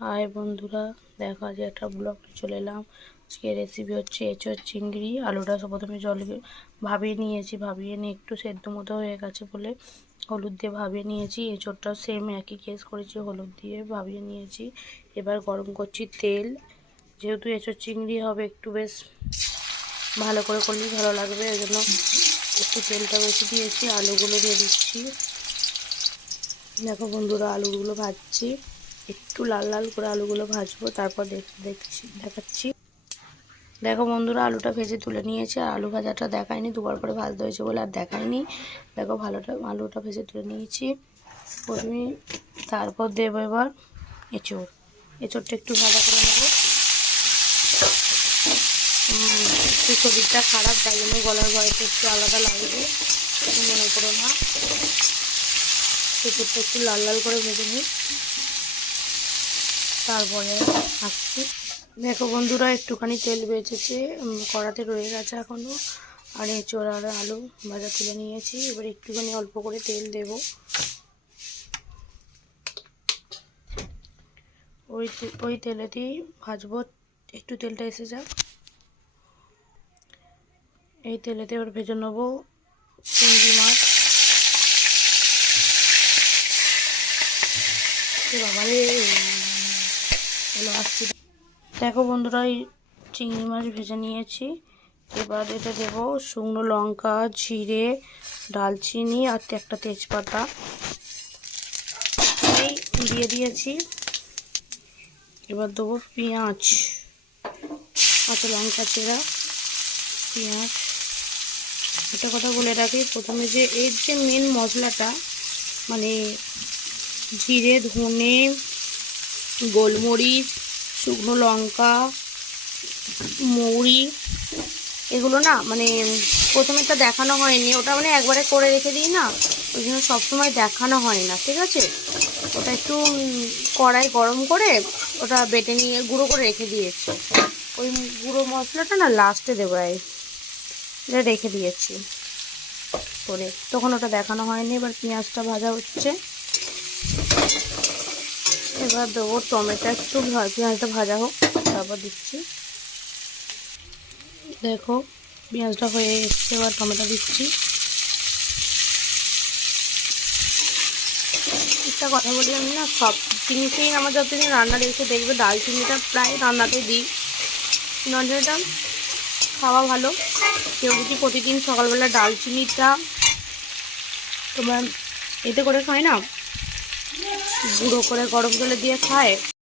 High বন্ধুরা, দেখো আজ একটা ব্লগ চলে এলাম। আজকে রেসিপি হচ্ছে এঁচোড় চিংড়ি। আলুটা প্রথমে জলে ভাবিয়ে নিয়েছি, ভাবিয়ে নিয়ে একটু সেদ্ধ মতো হয়ে গেছে বলে হলুদ দিয়ে ভাবিয়ে নিয়েছি। এঁচোড়টাও সেম একই কেস করেছি, হলুদ দিয়ে ভাবিয়ে নিয়েছি। এবার গরম করছি তেল। যেহেতু এঁচোড় চিংড়ি হবে একটু বেশ ভালো করে করলেই ভালো লাগবে, ওই জন্য একটু তেলটা বেশি দিয়েছি। আলুগুলো দিয়ে দিচ্ছি। দেখো বন্ধুরা, আলুগুলো ভাজছি, একটু লাল লাল করে আলুগুলো ভাজবো, তারপর দেখাচ্ছি। দেখো বন্ধুরা, আলুটা ভেজে তুলে নিয়েছি। আর আলু ভাজাটা দেখায়নি, দুবার করে ভাজতে হয়েছে বলে আর দেখায়নি। দেখো আলুটা ভেজে তুলে নিয়েছি প্রথমে। তারপর দেবো এবার এঁচোড়টা একটু ভাজা করে নেবো। একটু শরীরটা খারাপ, তাই জন্য গলার ভয়েসটা একটু আলাদা লাগবে, মনে করো না। এঁচোড়টা একটু লাল লাল করে ভেজে নিই, তারপরে আসছি। দেখো বন্ধুরা, একটুখানি তেল বেঁচেছে, কড়াতে রয়ে গেছে এখনও। আর এঁচোড় আর আলু ভাজা তুলে নিয়েছি। এবার একটুখানি অল্প করে তেল দেব। ওই তেলেতেই ভাজবো, একটু তেলটা এসে যাক। এই তেলেতে এবার ভেজে নেবো চিংড়ি মাছ। বাবারে, চলো আসছি। দেখো বন্ধুরা, এই চিংড়ি মাছ ভেজে নিয়েছি। এবার এটা দেবো শুকনো লঙ্কা, জিরে, ডালচিনি আর একটা তেজপাতা এই দিয়ে দিয়েছি। এবার দেবো পেঁয়াজ, কাঁচা লঙ্কা চেরা, পেঁয়াজ। একটা কথা বলে রাখি, প্রথমে যে এর যে মেন মশলাটা, মানে জিরে, ধনে, গোলমরিচ, শুকনো লঙ্কা, মৌরি, এগুলো না মানে প্রথমে তো দেখানো হয়নি। ওটা মানে একবারে করে রেখে দিই না, ওই জন্য সবসময় দেখানো হয় না, ঠিক আছে। ওটা একটু কড়াই গরম করে ওটা বেটে নিয়ে গুঁড়ো করে রেখে দিয়েছি। ওই গুঁড়ো মশলাটা না লাস্টে দেবো, এটা রেখে দিয়েছি করে, তখন ওটা দেখানো হয়নি। এবার পেঁয়াজটা ভাজা হচ্ছে। এবার দেবো টমেটো, একটু পেঁয়াজটা ভাজা হোক, তারপর দিচ্ছি। দেখো পেঁয়াজটা হয়ে এসছে, এবার টমেটো দিচ্ছি। একটা কথা বলি, আমি না সব জিনিসেই আমার যতদিন রান্না দেখে দেখবে ডালচিনিটা প্রায় রান্নাতে দিই। নজরটা খাওয়া ভালো। কেউ যদি প্রতিদিন সকালবেলা ডালচিনিটা তোমার এতে করে খায় না, গুঁড়ো করে গরম জলে দিয়ে খায়,